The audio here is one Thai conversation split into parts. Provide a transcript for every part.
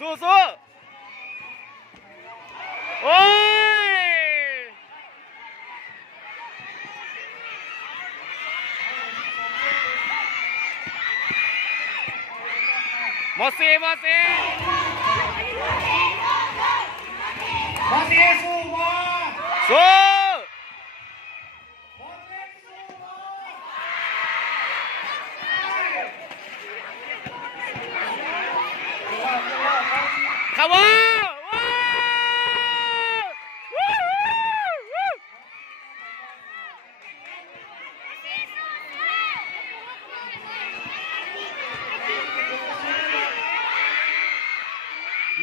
สู้โอ้ยหมดสี่สู้บ่ สู้ขบ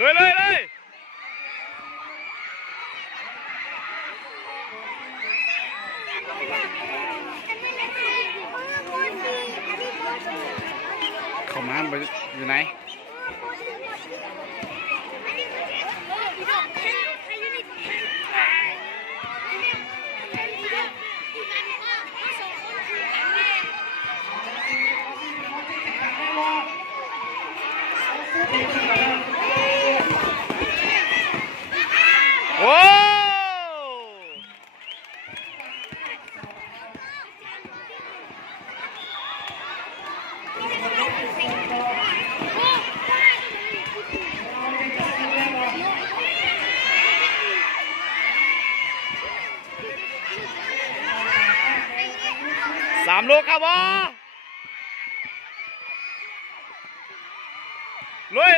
วนเลยเข้ามาอยู่ไหนโอ้3 ลูกครับบอเลย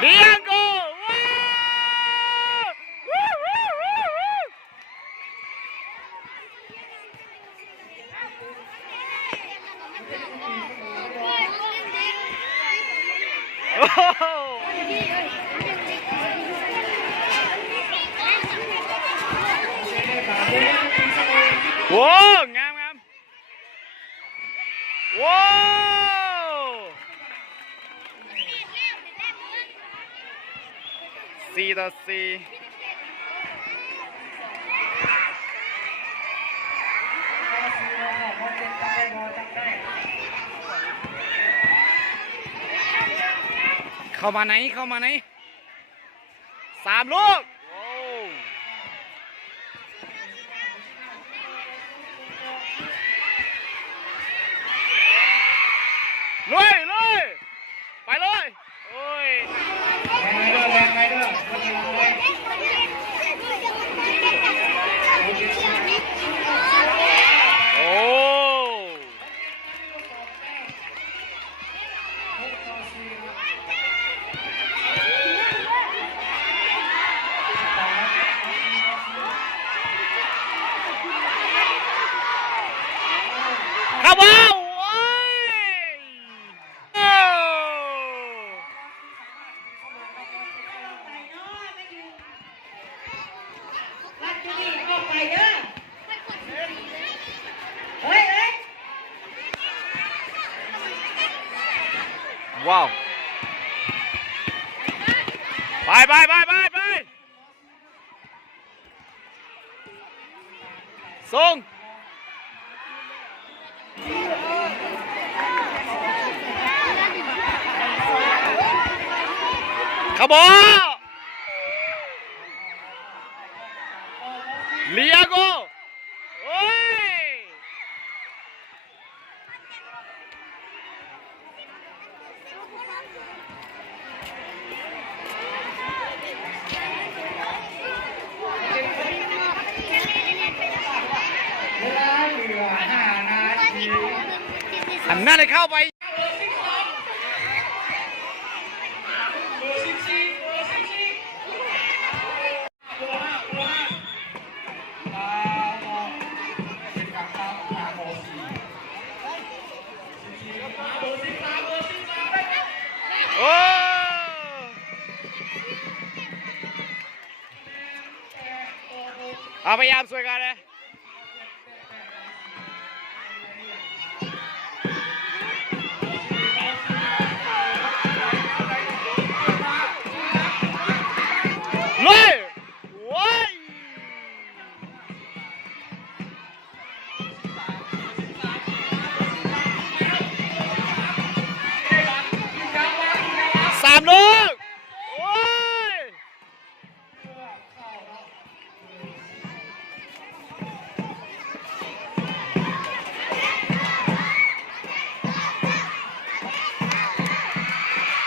เลี้ยงกูโว้งามว้าว4-4เข้ามาไหน3 ลูกเลยไปเลยโอ้ยแรงไปเด้อโอ้ครับว้าวว้าวไปส่งขบวนเลียโก้โอ้ยอันนั้นเลยเข้าไปโอ้พยายามสวยกันเลย ลูกโอ้ย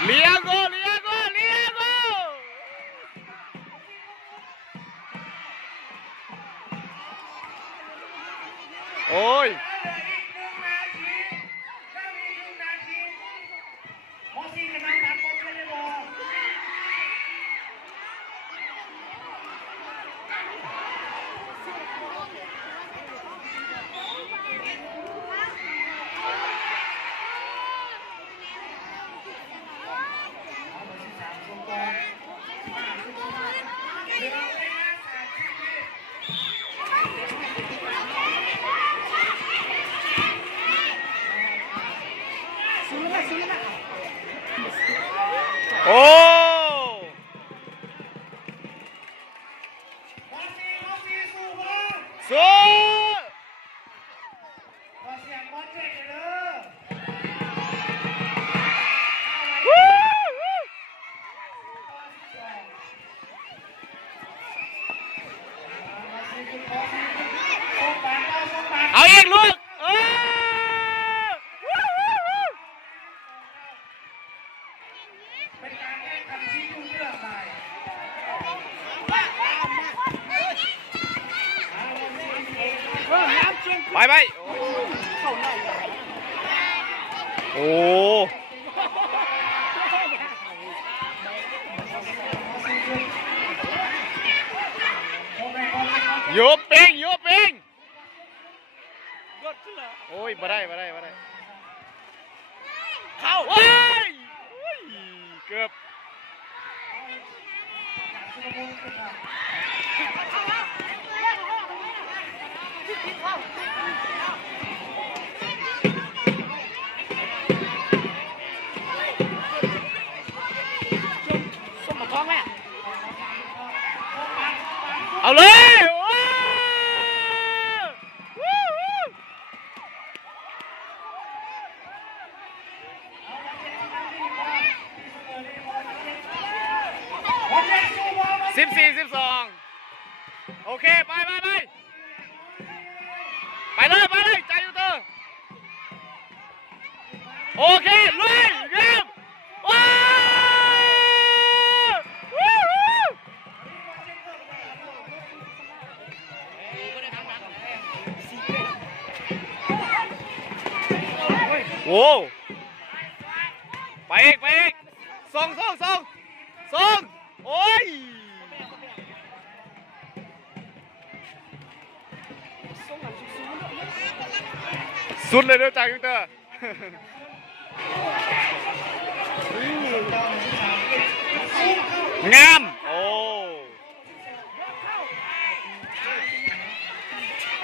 เลี้ยงกูเลี้ยงกูเลี้ยงกูโอ้ยโอ้สู้เอาอีกลูกเป็นการแก้คำที่ยุ่งเรื่องใหม่ ไปไปโอ้โยบเป่งโยบเป่งโอ้ยมาได้เข้าโอ้ยเกือบส่งมาท้องแม่เอาเลย14-12โอเคไปเลยใจอยู่เตอร์โอเคลุยเยี่ยมว้าวโอ้ไปอีกส่งโอ้ยสุดเลยเด้อจ่ายูเตอร์งามโอ้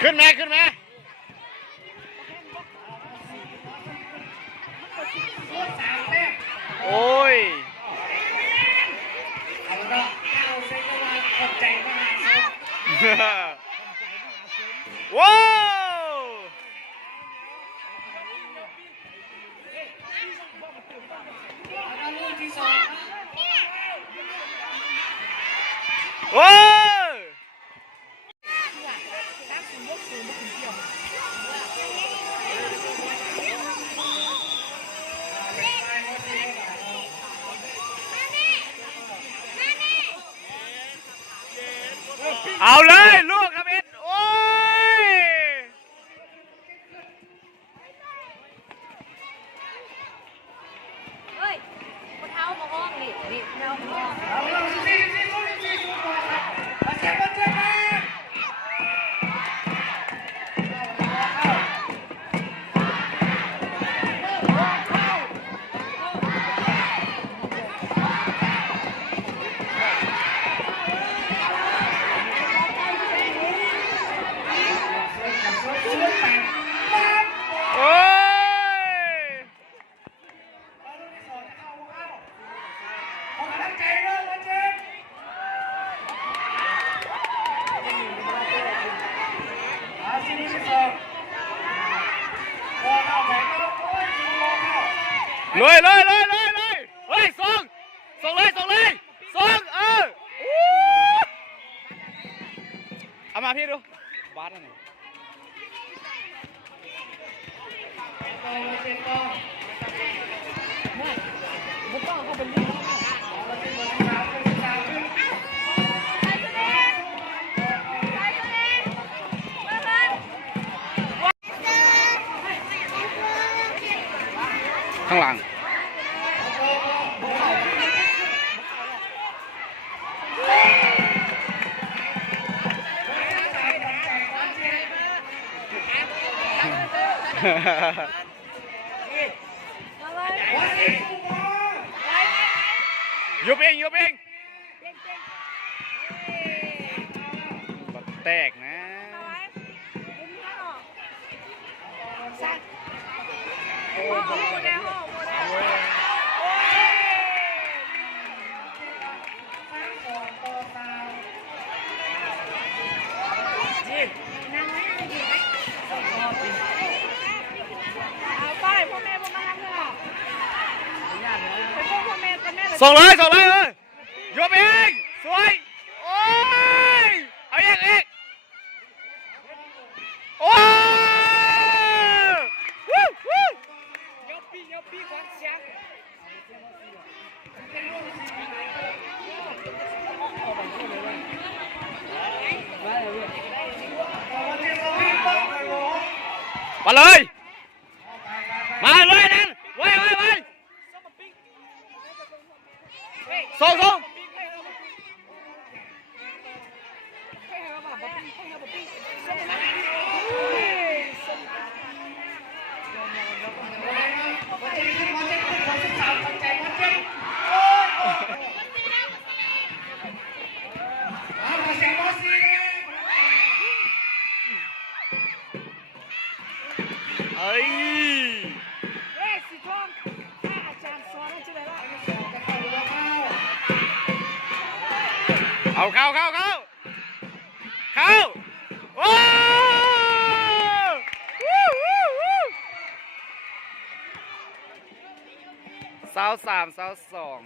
ขึ้นไหมโอ้ยว้าวโอ้ยเอาเลยลูกครับเอ็ดโอ้ยเฮ้ยเท้ามาห้องนี่เท้ามาห้อง เลยเฮ้ยส่ง ส่งเลยส่งเลยส่งเอามาพี่ดูบาสนั่นนี่ บุกต้องเข้าไปเล่น ข้างหลัง ยุบเองยุบเองบักแตกนะส่งเลยส่งเลยยุบเองสวยโอ้ยเอาเอกโอ้ยวู้วู้ยกพี่ก่อนเสียง มาเลยมาเลยนั่นไว้ส่งเอ้ย สีทองถ้าอาจารย์สอนจะได้ละ เอาเข้าโอ้สาวสามสาวสอง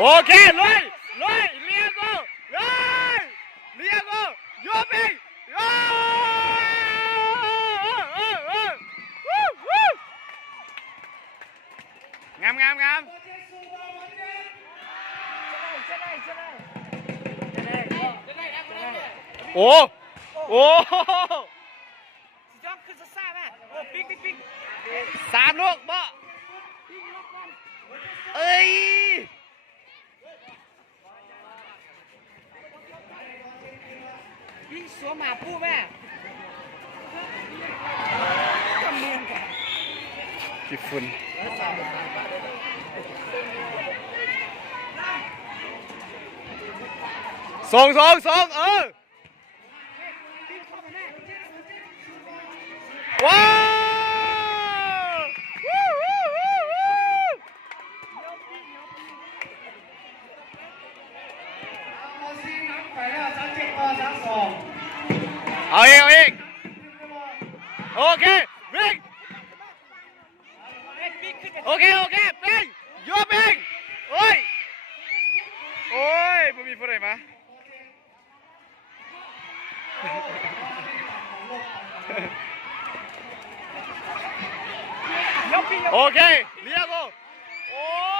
โอเคเลยเรียกกูยกเองงามโอ้สีทองขึ้นซ่าแม่โอ้ปิ๊ก 3 ลูกบ่เอ้ยพี่สวมหมาปู้แม่ทำเมืองกัน กี่ฝุ่นส่งว้าวเอาอีกโอเควิ่งโอเควิ่งยกวิ่งโอ้ยไม่มีผู้ใดมาโอเคเรียกกูโอ้